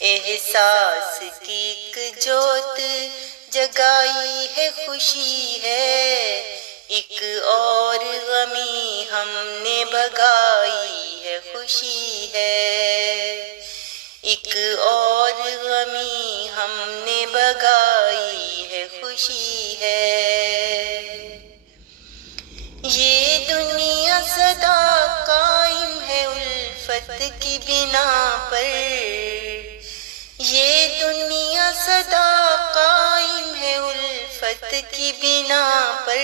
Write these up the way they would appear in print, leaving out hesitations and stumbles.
احساس کی ایک جوت جگائی ہے، خوشی ہے، ایک اور غمی ہم نے بھگائی ہے، خوشی ہے، ایک اور غمی ہم نے بھگائی ہے، خوشی ہے۔ یہ دنیا سدا قائم ہے الفت کی بنا پر، یہ دنیا سدا قائم ہے الفت کی بنا پر،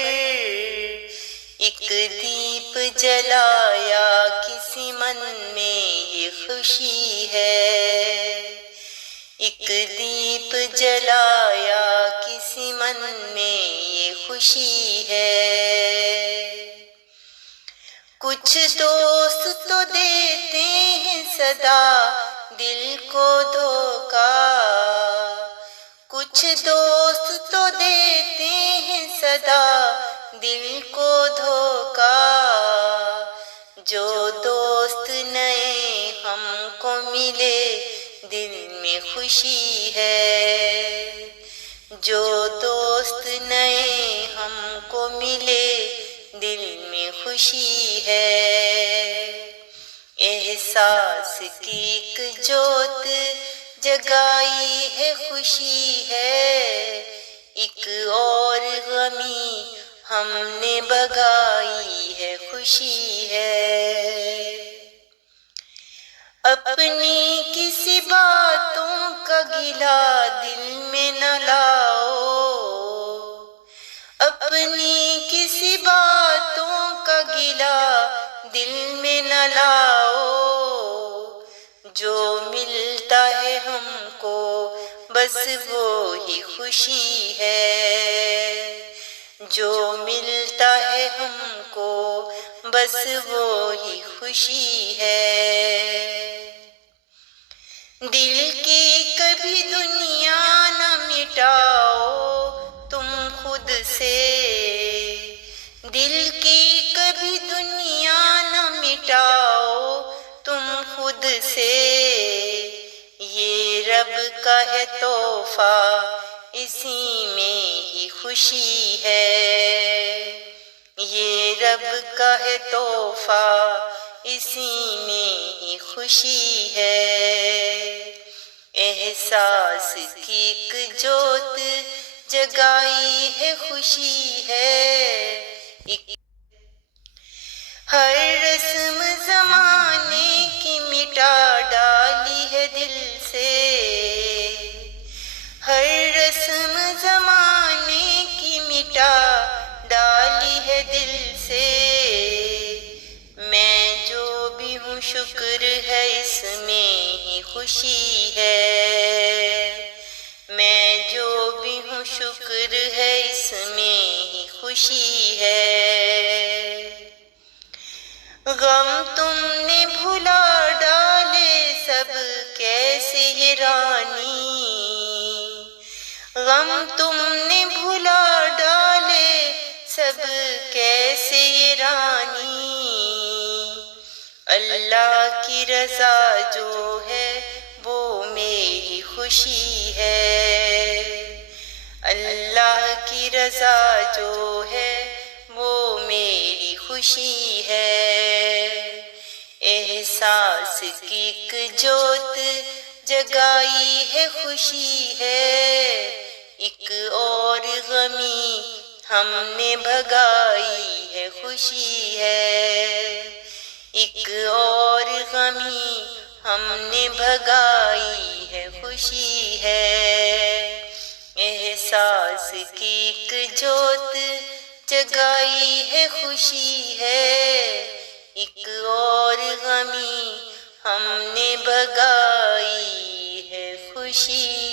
ایک دیپ جلایا کسی من میں یہ خوشی ہے، ایک دیپ جلایا کسی من میں یہ خوشی ہے۔ کچھ دوست تو دیتے ہیں صدا دل کو دھوکا، کچھ دوست تو دیتے ہیں صدا دل کو دھوکا، جو دوست نئے ہم کو ملے دل میں خوشی ہے، جو دوست نئے ہم کو ملے دل میں خوشی ہے۔ احساس کی ایک جوت جگائی ہے، خوشی ہے، ایک اور غمی ہم نے بھگائی ہے، خوشی ہے۔ اپنی کسی باتوں کا گلہ دل میں نہ لاؤ، اپنی کسی باتوں کا گلہ دل میں نہ لاؤ، جو ملتا ہے ہم کو بس وہی خوشی ہے، جو ملتا ہے ہم کو بس وہی خوشی ہے۔ دل کی کبھی دنیا نہ مٹاؤ تم خود سے، دل کی کبھی دنیا نہ مٹاؤ تم خود سے، یہ رب کا ہے تحفہ اسی میں ہی خوشی ہے، یہ رب کا ہے تحفہ اسی میں ہی خوشی ہے۔ احساس کی ایک جوت جگائی ہے، خوشی ہے، ہر رسم زمانے کی مٹا ڈالی ہے دل سے، ہر رسم زمانے کی مٹا ڈالی ہے دل سے، میں جو بھی ہوں شکر ہے اس میں ہی خوشی ہے، میں جو بھی ہوں شکر ہے اس میں ہی خوشی ہے۔ غم تم نے بھلا ڈالے سب کیسے یہ رانی، غم تم نے بھلا ڈالے سب کیسے یہ رانی، اللہ کی رضا جو ہے وہ میری خوشی ہے، اللہ کی رضا جو ہے وہ میری خوشی ہے۔ احساس کی ایک جوت جگائی ہے، خوشی ہے، ایک اور غمی ہم نے بھگائی ہے، خوشی ہے، ایک اور غمی ہم نے بھگائی ہے، خوشی ہے۔ احساس کی ایک جوت جگائی ہے، خوشی ہے، ایک اور غمی ہم نے بھگائی ہے، خوشی